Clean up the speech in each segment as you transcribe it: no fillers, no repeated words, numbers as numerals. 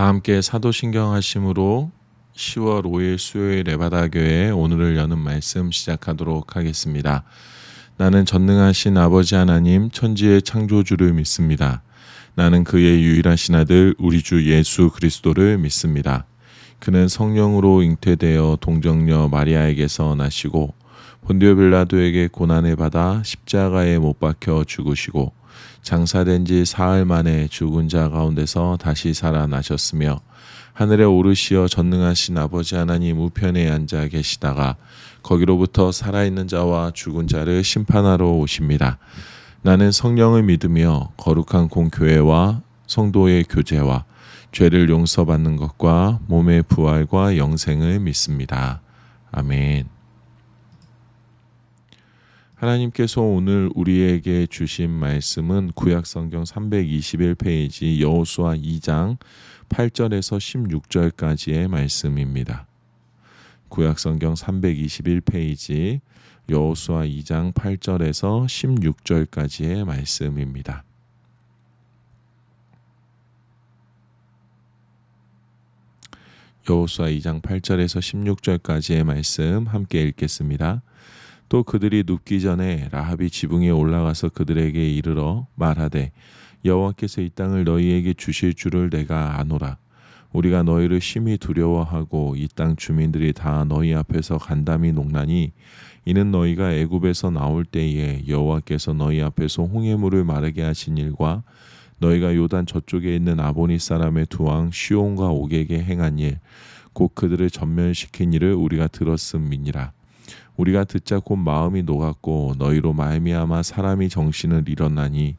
다 함께 사도신경 하심으로 10월 5일 수요일 레바다교회 오늘을 여는 말씀 시작하도록 하겠습니다. 나는 전능하신 아버지 하나님 천지의 창조주를 믿습니다. 나는 그의 유일하신 아들 우리 주 예수 그리스도를 믿습니다. 그는 성령으로 잉태되어 동정녀 마리아에게서 나시고 본디오 빌라도에게 고난을 받아 십자가에 못 박혀 죽으시고 장사된 지 사흘 만에 죽은 자 가운데서 다시 살아나셨으며 하늘에 오르시어 전능하신 아버지 하나님 우편에 앉아 계시다가 거기로부터 살아있는 자와 죽은 자를 심판하러 오십니다. 나는 성령을 믿으며 거룩한 공교회와 성도의 교제와 죄를 용서받는 것과 몸의 부활과 영생을 믿습니다. 아멘. 하나님께서 오늘 우리에게 주신 말씀은 구약성경 321페이지 여호수아 2장 8절에서 16절까지의 말씀입니다. 구약성경 321페이지 여호수아 2장 8절에서 16절까지의 말씀입니다. 여호수아 2장 8절에서 16절까지의 말씀 함께 읽겠습니다. 또 그들이 눕기 전에 라합이 지붕에 올라가서 그들에게 이르러 말하되 여호와께서 이 땅을 너희에게 주실 줄을 내가 아노라. 우리가 너희를 심히 두려워하고 이 땅 주민들이 다 너희 앞에서 간담이 녹나니 이는 너희가 애굽에서 나올 때에 여호와께서 너희 앞에서 홍해물을 마르게 하신 일과 너희가 요단 저쪽에 있는 아모리 사람의 두 왕 시온과 옥에게 행한 일 곧 그들을 전멸시킨 일을 우리가 들었음이니라. 우리가 듣자 곧 마음이 녹았고 너희로 말미암아 사람이 정신을 잃었나니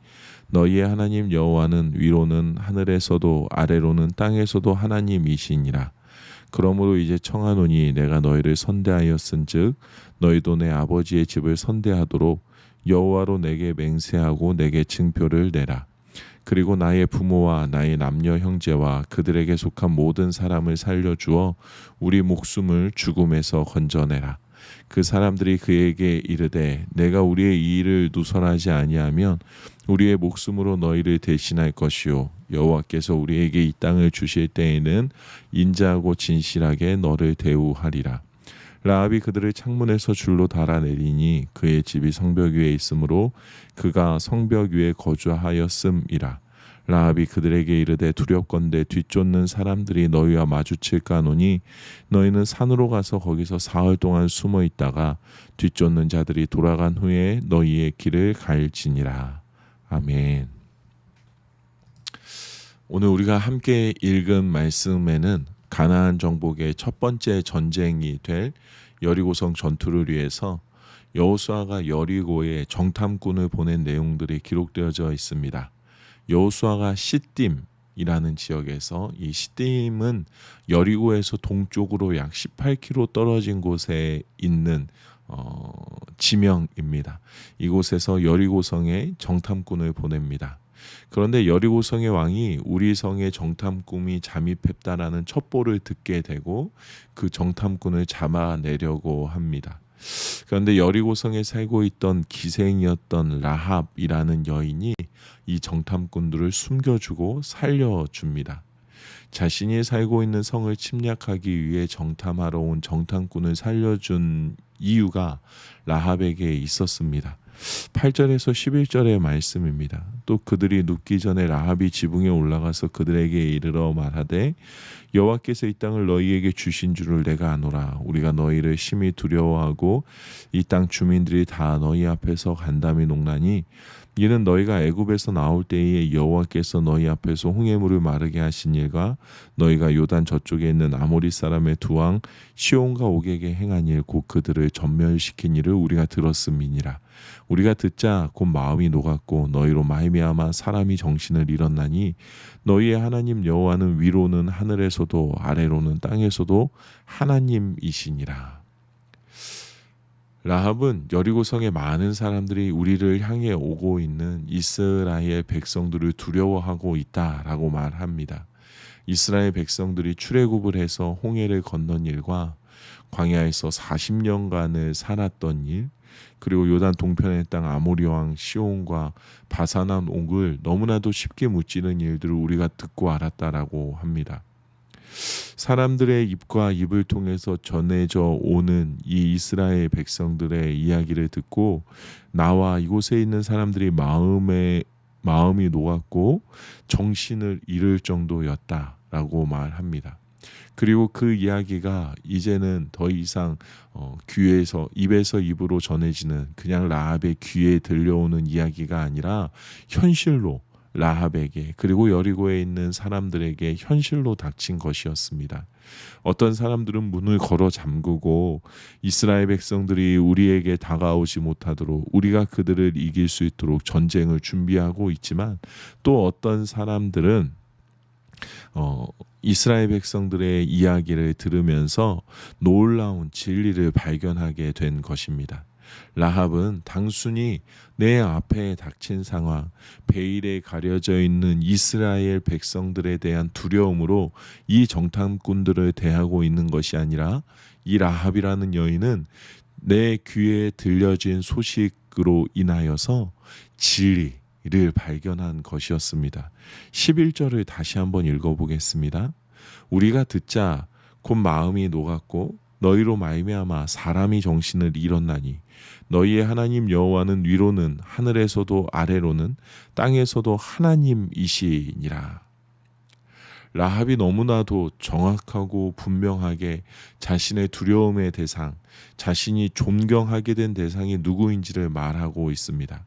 너희의 하나님 여호와는 위로는 하늘에서도 아래로는 땅에서도 하나님이시니라. 그러므로 이제 청하노니 내가 너희를 선대하였은즉 너희도 내 아버지의 집을 선대하도록 여호와로 내게 맹세하고 내게 증표를 내라. 그리고 나의 부모와 나의 남녀 형제와 그들에게 속한 모든 사람을 살려주어 우리 목숨을 죽음에서 건져내라. 그 사람들이 그에게 이르되 내가 우리의 이 일을 누설하지 아니하면 우리의 목숨으로 너희를 대신할 것이요 여호와께서 우리에게 이 땅을 주실 때에는 인자하고 진실하게 너를 대우하리라. 라합이 그들을 창문에서 줄로 달아내리니 그의 집이 성벽 위에 있으므로 그가 성벽 위에 거주하였음이라. 라합이 그들에게 이르되 두렵건대 뒤쫓는 사람들이 너희와 마주칠까 하노니 너희는 산으로 가서 거기서 사흘 동안 숨어 있다가 뒤쫓는 자들이 돌아간 후에 너희의 길을 갈지니라. 아멘. 오늘 우리가 함께 읽은 말씀에는 가나안 정복의 첫 번째 전쟁이 될 여리고성 전투를 위해서 여호수아가 여리고에 정탐꾼을 보낸 내용들이 기록되어져 있습니다. 여호수아가 시딤이라는 지역에서 이 시딤은 여리고에서 동쪽으로 약 18km 떨어진 곳에 있는 지명입니다. 이곳에서 여리고성에 정탐꾼을 보냅니다. 그런데 여리고성의 왕이 우리 성에 정탐꾼이 잠입했다라는 첩보를 듣게 되고 그 정탐꾼을 잡아내려고 합니다. 그런데 여리고성에 살고 있던 기생이었던 라합이라는 여인이 이 정탐꾼들을 숨겨주고 살려줍니다. 자신이 살고 있는 성을 침략하기 위해 정탐하러 온 정탐꾼을 살려준 이유가 라합에게 있었습니다. 8절에서 11절의 말씀입니다. 또 그들이 눕기 전에 라합이 지붕에 올라가서 그들에게 이르러 말하되 여호와께서 이 땅을 너희에게 주신 줄을 내가 아노라. 우리가 너희를 심히 두려워하고 이 땅 주민들이 다 너희 앞에서 간담이 녹나니 이는 너희가 애굽에서 나올 때에 여호와께서 너희 앞에서 홍해물을 마르게 하신 일과 너희가 요단 저쪽에 있는 아모리 사람의 두 왕 시온과 옥에게 행한 일 곧 그들을 전멸시킨 일을 우리가 들었음이니라. 우리가 듣자 곧 마음이 녹았고 너희로 말미암아 사람이 정신을 잃었나니 너희의 하나님 여호와는 위로는 하늘에서도 아래로는 땅에서도 하나님이시니라. 라합은 여리고성의 많은 사람들이 우리를 향해 오고 있는 이스라엘 백성들을 두려워하고 있다라고 말합니다. 이스라엘 백성들이 출애굽을 해서 홍해를 건넌 일과 광야에서 40년간을 살았던 일, 그리고 요단 동편의 땅 아모리 왕 시온과 바산한 옥을 너무나도 쉽게 무찌르는 일들을 우리가 듣고 알았다라고 합니다. 사람들의 입과 입을 통해서 전해져 오는 이 이스라엘 백성들의 이야기를 듣고 나와 이곳에 있는 사람들이 마음이 녹았고 정신을 잃을 정도였다라고 말합니다. 그리고 그 이야기가 이제는 더 이상 귀에서 입에서 입으로 전해지는 그냥 라합의 귀에 들려오는 이야기가 아니라 현실로 라합에게 그리고 여리고에 있는 사람들에게 현실로 닥친 것이었습니다. 어떤 사람들은 문을 걸어 잠그고 이스라엘 백성들이 우리에게 다가오지 못하도록 우리가 그들을 이길 수 있도록 전쟁을 준비하고 있지만 또 어떤 사람들은 이스라엘 백성들의 이야기를 들으면서 놀라운 진리를 발견하게 된 것입니다. 라합은 단순히 내 앞에 닥친 상황, 베일에 가려져 있는 이스라엘 백성들에 대한 두려움으로 이 정탐꾼들을 대하고 있는 것이 아니라 이 라합이라는 여인은 내 귀에 들려진 소식으로 인하여서 진리를 발견한 것이었습니다. 11절을 다시 한번 읽어보겠습니다. 우리가 듣자 곧 마음이 녹았고 너희로 말미암아 사람이 정신을 잃었나니 너희의 하나님 여호와는 위로는 하늘에서도 아래로는 땅에서도 하나님이시니라. 라합이 너무나도 정확하고 분명하게 자신의 두려움의 대상, 자신이 존경하게 된 대상이 누구인지를 말하고 있습니다.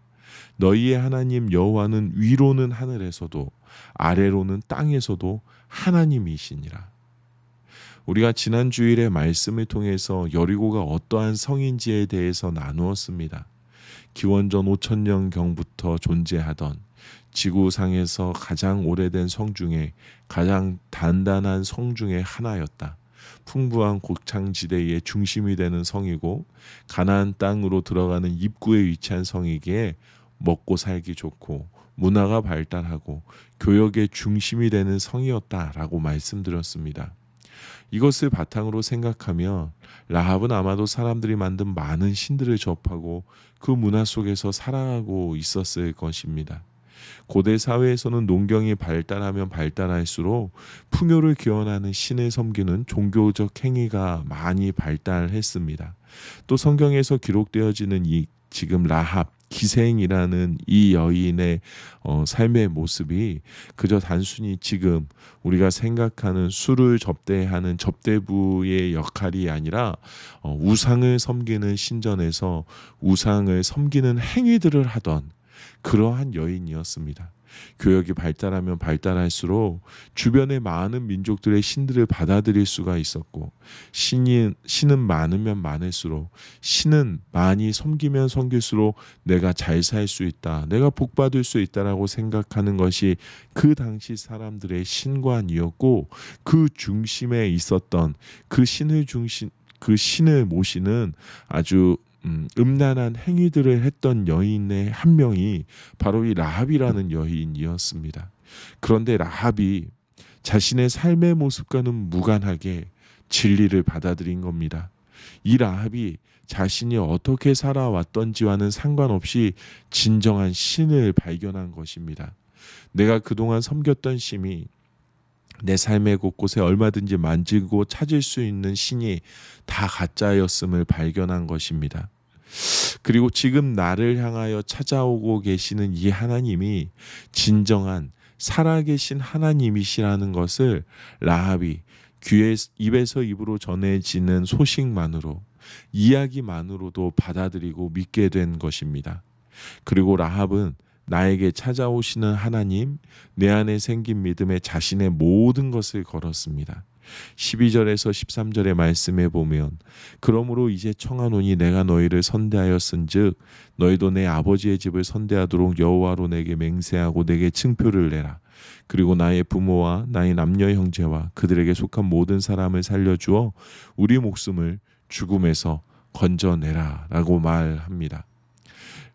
너희의 하나님 여호와는 위로는 하늘에서도 아래로는 땅에서도 하나님이시니라. 우리가 지난 주일의 말씀을 통해서 여리고가 어떠한 성인지에 대해서 나누었습니다. 기원전 5000년경부터 존재하던 지구상에서 가장 오래된 성 중에 가장 단단한 성 중에 하나였다. 풍부한 곡창지대의 중심이 되는 성이고 가나안 땅으로 들어가는 입구에 위치한 성이기에 먹고 살기 좋고 문화가 발달하고 교역의 중심이 되는 성이었다라고 말씀드렸습니다. 이것을 바탕으로 생각하면 라합은 아마도 사람들이 만든 많은 신들을 접하고 그 문화 속에서 살아가고 있었을 것입니다. 고대 사회에서는 농경이 발달하면 발달할수록 풍요를 기원하는 신을 섬기는 종교적 행위가 많이 발달했습니다. 또 성경에서 기록되어지는 이 지금 라합 기생이라는 이 여인의 삶의 모습이 그저 단순히 지금 우리가 생각하는 술을 접대하는 접대부의 역할이 아니라 우상을 섬기는 신전에서 우상을 섬기는 행위들을 하던 그러한 여인이었습니다. 교역이 발달하면 발달할수록 주변의 많은 민족들의 신들을 받아들일 수가 있었고 신은 많으면 많을수록 신은 많이 섬기면 섬길수록 내가 잘 살 수 있다, 내가 복받을 수 있다라고 생각하는 것이 그 당시 사람들의 신관이었고 그 중심에 있었던 그 신을 모시는 아주 음란한 행위들을 했던 여인의 한 명이 바로 이 라합이라는 여인이었습니다. 그런데 라합이 자신의 삶의 모습과는 무관하게 진리를 받아들인 겁니다. 이 라합이 자신이 어떻게 살아왔던지와는 상관없이 진정한 신을 발견한 것입니다. 내가 그동안 섬겼던 신이 내 삶의 곳곳에 얼마든지 만지고 찾을 수 있는 신이 다 가짜였음을 발견한 것입니다. 그리고 지금 나를 향하여 찾아오고 계시는 이 하나님이 진정한 살아계신 하나님이시라는 것을 라합이 입에서 입으로 전해지는 소식만으로 이야기만으로도 받아들이고 믿게 된 것입니다. 그리고 라합은 나에게 찾아오시는 하나님, 내 안에 생긴 믿음에 자신의 모든 것을 걸었습니다. 12절에서 13절의 말씀에 보면 그러므로 이제 청하노니 내가 너희를 선대하였은즉 너희도 내 아버지의 집을 선대하도록 여호와로 내게 맹세하고 내게 층표를 내라. 그리고 나의 부모와 나의 남녀 형제와 그들에게 속한 모든 사람을 살려주어 우리 목숨을 죽음에서 건져내라 라고 말합니다.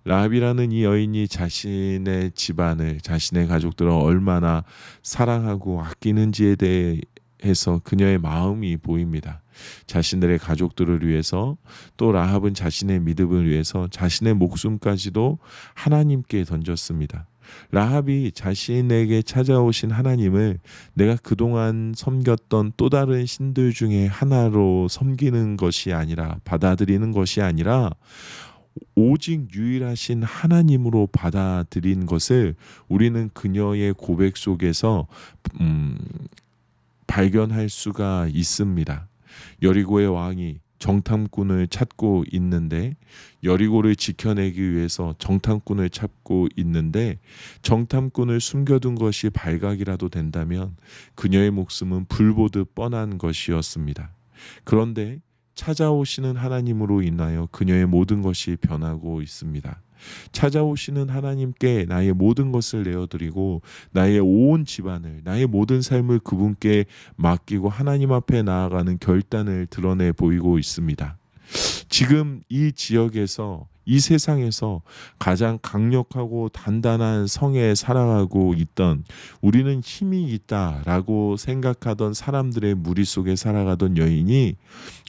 라합이라는 이 여인이 자신의 집안을, 자신의 가족들을 얼마나 사랑하고 아끼는지에 대해서 그녀의 마음이 보입니다. 자신들의 가족들을 위해서, 또 라합은 자신의 믿음을 위해서 자신의 목숨까지도 하나님께 던졌습니다. 라합이 자신에게 찾아오신 하나님을 내가 그동안 섬겼던 또 다른 신들 중에 하나로 섬기는 것이 아니라, 받아들이는 것이 아니라 오직 유일하신 하나님으로 받아들인 것을 우리는 그녀의 고백 속에서 발견할 수가 있습니다. 여리고의 왕이 정탐꾼을 찾고 있는데, 여리고를 지켜내기 위해서 정탐꾼을 찾고 있는데, 정탐꾼을 숨겨둔 것이 발각이라도 된다면 그녀의 목숨은 불보듯 뻔한 것이었습니다. 그런데 찾아오시는 하나님으로 인하여 그녀의 모든 것이 변하고 있습니다. 찾아오시는 하나님께 나의 모든 것을 내어드리고 나의 온 집안을, 나의 모든 삶을 그분께 맡기고 하나님 앞에 나아가는 결단을 드러내 보이고 있습니다. 지금 이 지역에서, 이 세상에서 가장 강력하고 단단한 성에 살아가고 있던, 우리는 힘이 있다라고 생각하던 사람들의 무리 속에 살아가던 여인이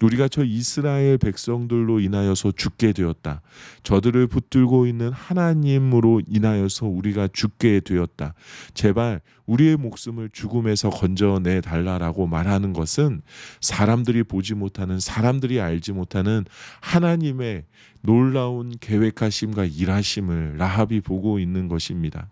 우리가 저 이스라엘 백성들로 인하여서 죽게 되었다, 저들을 붙들고 있는 하나님으로 인하여서 우리가 죽게 되었다, 제발 우리의 목숨을 죽음에서 건져내 달라라고 말하는 것은 사람들이 보지 못하는, 사람들이 알지 못하는 하나님의 놀라운 계획하심과 일하심을 라합이 보고 있는 것입니다.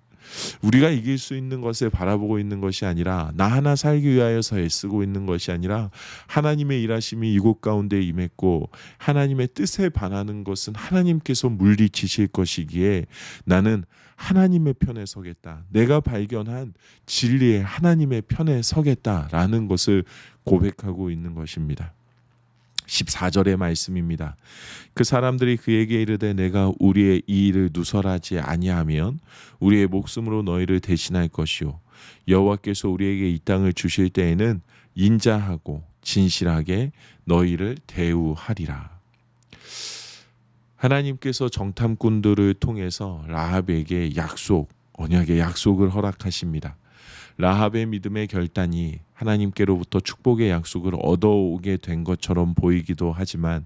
우리가 이길 수 있는 것을 바라보고 있는 것이 아니라, 나 하나 살기 위하여서 애쓰고 있는 것이 아니라, 하나님의 일하심이 이곳 가운데 임했고 하나님의 뜻에 반하는 것은 하나님께서 물리치실 것이기에 나는 하나님의 편에 서겠다, 내가 발견한 진리의 하나님의 편에 서겠다라는 것을 고백하고 있는 것입니다. 14절의 말씀입니다. 그 사람들이 그에게 이르되 내가 우리의 이 일을 누설하지 아니하면 우리의 목숨으로 너희를 대신할 것이요 여호와께서 우리에게 이 땅을 주실 때에는 인자하고 진실하게 너희를 대우하리라. 하나님께서 정탐꾼들을 통해서 라합에게 언약의 약속을 허락하십니다. 라합의 믿음의 결단이 하나님께로부터 축복의 약속을 얻어오게 된 것처럼 보이기도 하지만,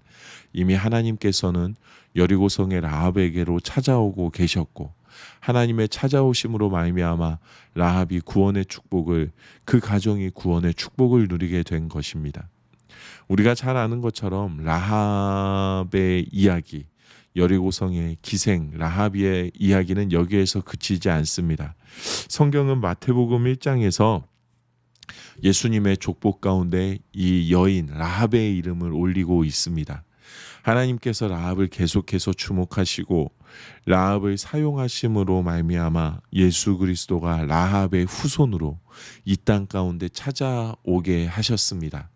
이미 하나님께서는 여리고성의 라합에게로 찾아오고 계셨고, 하나님의 찾아오심으로 말미암아 라합이 구원의 축복을, 그 가정이 구원의 축복을 누리게 된 것입니다. 우리가 잘 아는 것처럼 라합의 이야기, 여리고성의 기생 라합의 이야기는 여기에서 그치지 않습니다. 성경은 마태복음 1장에서 예수님의 족복 가운데 이 여인 라합의 이름을 올리고 있습니다. 하나님께서 라합을 계속해서 주목하시고 라합을 사용하심으로 말미암아 예수 그리스도가 라합의 후손으로 이 땅 가운데 찾아오게 하셨습니다.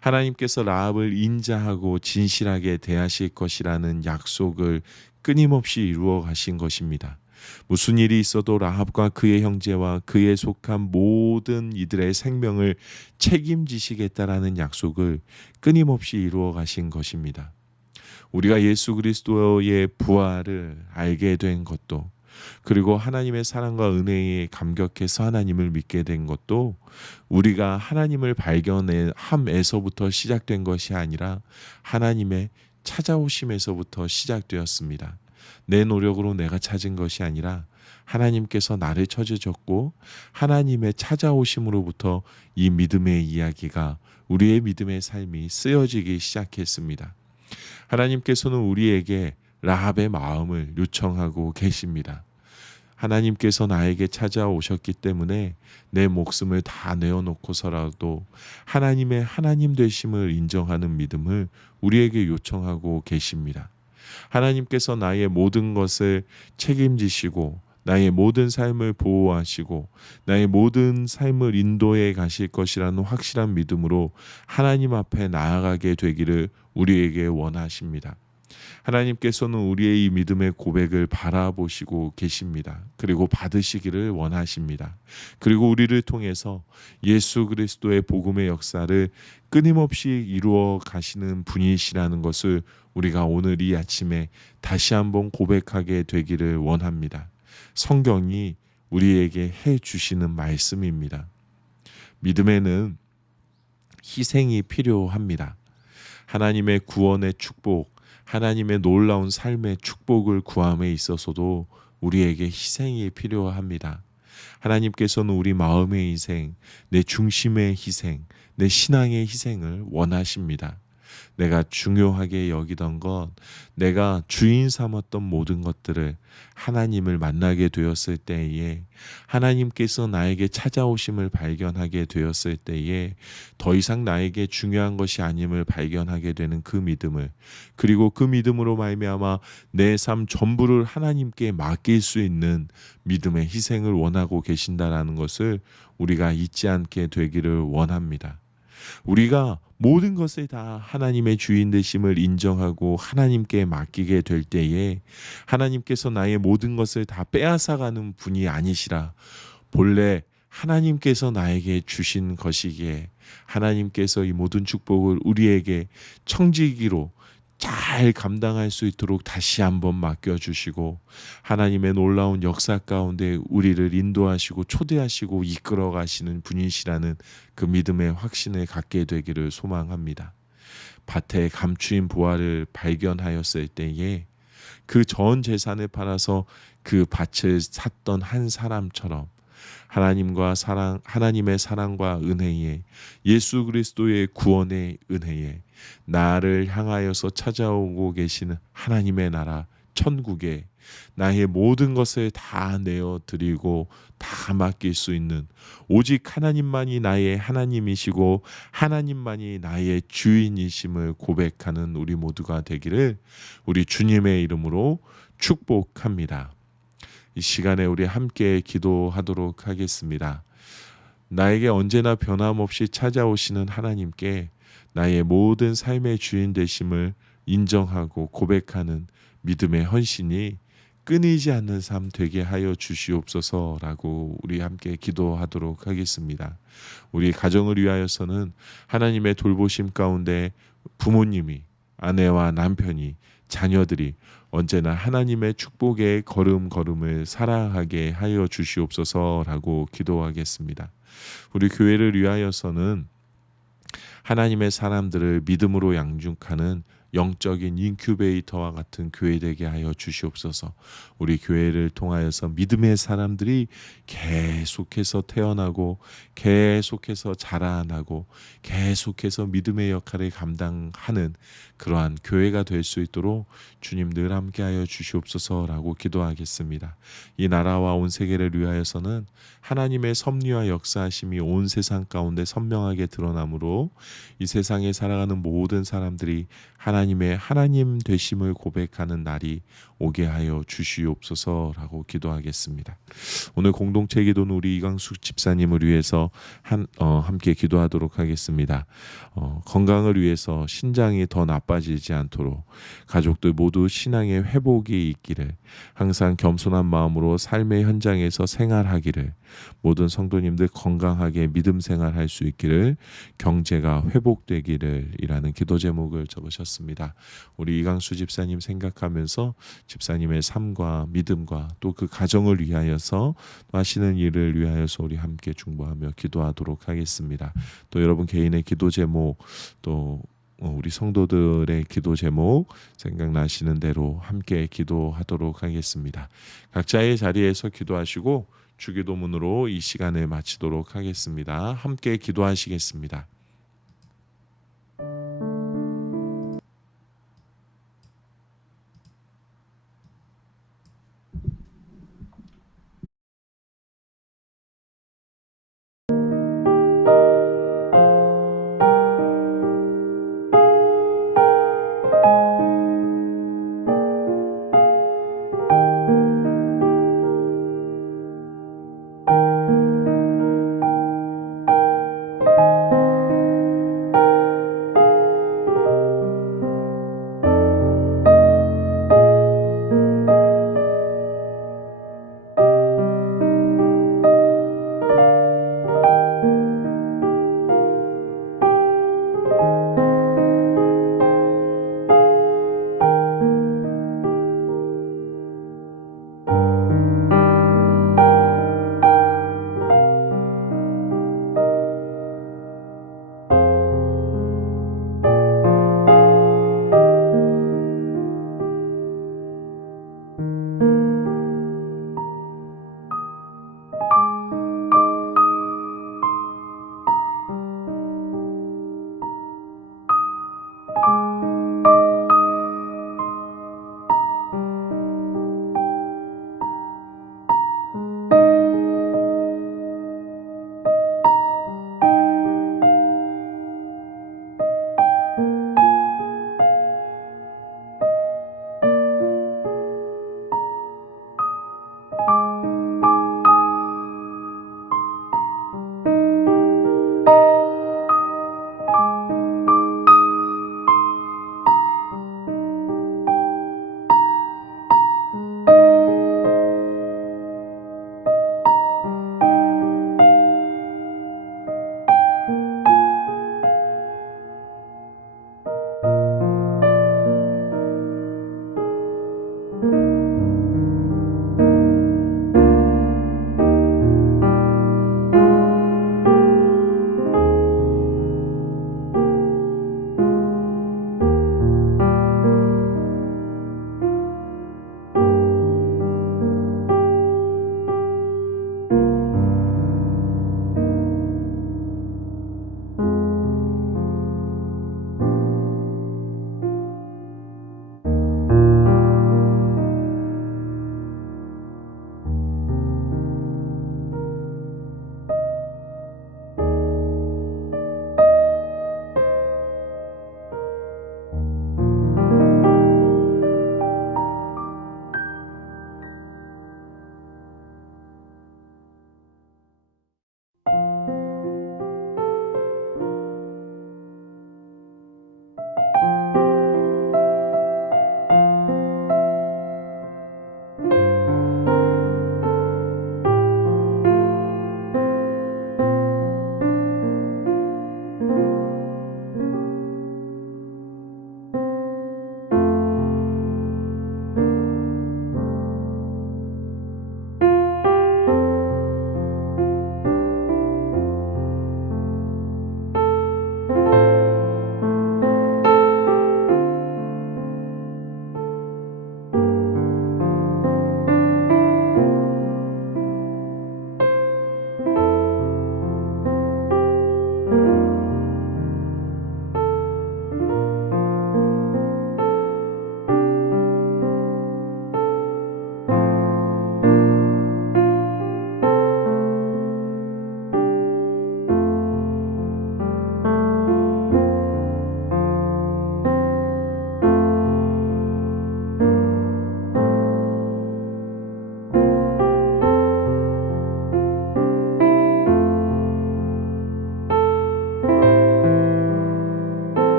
하나님께서 라합을 인자하고 진실하게 대하실 것이라는 약속을 끊임없이 이루어 가신 것입니다. 무슨 일이 있어도 라합과 그의 형제와 그에 속한 모든 이들의 생명을 책임지시겠다라는 약속을 끊임없이 이루어 가신 것입니다. 우리가 예수 그리스도의 부활을 알게 된 것도, 그리고 하나님의 사랑과 은혜에 감격해서 하나님을 믿게 된 것도 우리가 하나님을 발견함에서부터 시작된 것이 아니라 하나님의 찾아오심에서부터 시작되었습니다. 내 노력으로 내가 찾은 것이 아니라 하나님께서 나를 찾으셨고 하나님의 찾아오심으로부터 이 믿음의 이야기가, 우리의 믿음의 삶이 쓰여지기 시작했습니다. 하나님께서는 우리에게 라합의 마음을 요청하고 계십니다. 하나님께서 나에게 찾아오셨기 때문에 내 목숨을 다 내어놓고서라도 하나님의 하나님 되심을 인정하는 믿음을 우리에게 요청하고 계십니다. 하나님께서 나의 모든 것을 책임지시고 나의 모든 삶을 보호하시고 나의 모든 삶을 인도해 가실 것이라는 확실한 믿음으로 하나님 앞에 나아가게 되기를 우리에게 원하십니다. 하나님께서는 우리의 이 믿음의 고백을 바라보시고 계십니다. 그리고 받으시기를 원하십니다. 그리고 우리를 통해서 예수 그리스도의 복음의 역사를 끊임없이 이루어 가시는 분이시라는 것을 우리가 오늘 이 아침에 다시 한번 고백하게 되기를 원합니다. 성경이 우리에게 해 주시는 말씀입니다. 믿음에는 희생이 필요합니다. 하나님의 구원의 축복, 하나님의 놀라운 삶의 축복을 구함에 있어서도 우리에게 희생이 필요합니다. 하나님께서는 우리 마음의 희생, 내 중심의 희생, 내 신앙의 희생을 원하십니다. 내가 중요하게 여기던 것, 내가 주인 삼았던 모든 것들을 하나님을 만나게 되었을 때에, 하나님께서 나에게 찾아오심을 발견하게 되었을 때에 더 이상 나에게 중요한 것이 아님을 발견하게 되는 그 믿음을, 그리고 그 믿음으로 말미암아 내 삶 전부를 하나님께 맡길 수 있는 믿음의 희생을 원하고 계신다라는 것을 우리가 잊지 않게 되기를 원합니다. 우리가 모든 것을 다 하나님의 주인 되심을 인정하고 하나님께 맡기게 될 때에 하나님께서 나의 모든 것을 다 빼앗아가는 분이 아니시라, 본래 하나님께서 나에게 주신 것이기에 하나님께서 이 모든 축복을 우리에게 청지기로 잘 감당할 수 있도록 다시 한번 맡겨주시고, 하나님의 놀라운 역사 가운데 우리를 인도하시고 초대하시고 이끌어 가시는 분이시라는 그 믿음의 확신을 갖게 되기를 소망합니다. 밭에 감추인 보화를 발견하였을 때에 그 전 재산을 팔아서 그 밭을 샀던 한 사람처럼 하나님의 사랑과 은혜에, 예수 그리스도의 구원의 은혜에 나를 향하여서 찾아오고 계시는 하나님의 나라 천국에 나의 모든 것을 다 내어드리고 다 맡길 수 있는, 오직 하나님만이 나의 하나님이시고 하나님만이 나의 주인이심을 고백하는 우리 모두가 되기를 우리 주님의 이름으로 축복합니다. 이 시간에 우리 함께 기도하도록 하겠습니다. 나에게 언제나 변함없이 찾아오시는 하나님께 나의 모든 삶의 주인 되심을 인정하고 고백하는 믿음의 헌신이 끊이지 않는 삶 되게 하여 주시옵소서라고 우리 함께 기도하도록 하겠습니다. 우리 가정을 위하여서는 하나님의 돌보심 가운데 부모님이, 아내와 남편이, 자녀들이 언제나 하나님의 축복의 걸음걸음을 살아가게 하여 주시옵소서라고 기도하겠습니다. 우리 교회를 위하여서는 하나님의 사람들을 믿음으로 양육하는 영적인 인큐베이터와 같은 교회 되게 하여 주시옵소서. 우리 교회를 통하여서 믿음의 사람들이 계속해서 태어나고 계속해서 자라나고 계속해서 믿음의 역할을 감당하는 그러한 교회가 될 수 있도록 주님 늘 함께하여 주시옵소서라고 기도하겠습니다. 이 나라와 온 세계를 위하여서는 하나님의 섭리와 역사하심이 온 세상 가운데 선명하게 드러나므로 이 세상에 살아가는 모든 사람들이 하나님의 하나님 되심을 고백하는 날이 오게 하여 주시옵소서라고 기도하겠습니다. 오늘 공동체 기도는 우리 이강숙 집사님을 위해서 함께 기도하도록 하겠습니다. 건강을 위해서 신장이 더 나빠지지 않도록 가족들 모두 신앙의 회복이 있기를, 항상 겸손한 마음으로 삶의 현장에서 생활하기를, 모든 성도님들 건강하게 믿음 생활할 수 있기를, 경제가 회복되기를 이라는 기도 제목을 적으셨습니다. 우리 이강수 집사님 생각하면서 집사님의 삶과 믿음과 또 그 가정을 위하여서 또 하시는 일을 위하여서 우리 함께 중보하며 기도하도록 하겠습니다. 또 여러분 개인의 기도 제목, 또 우리 성도들의 기도 제목 생각나시는 대로 함께 기도하도록 하겠습니다. 각자의 자리에서 기도하시고 주기도문으로 이 시간을 마치도록 하겠습니다. 함께 기도하시겠습니다.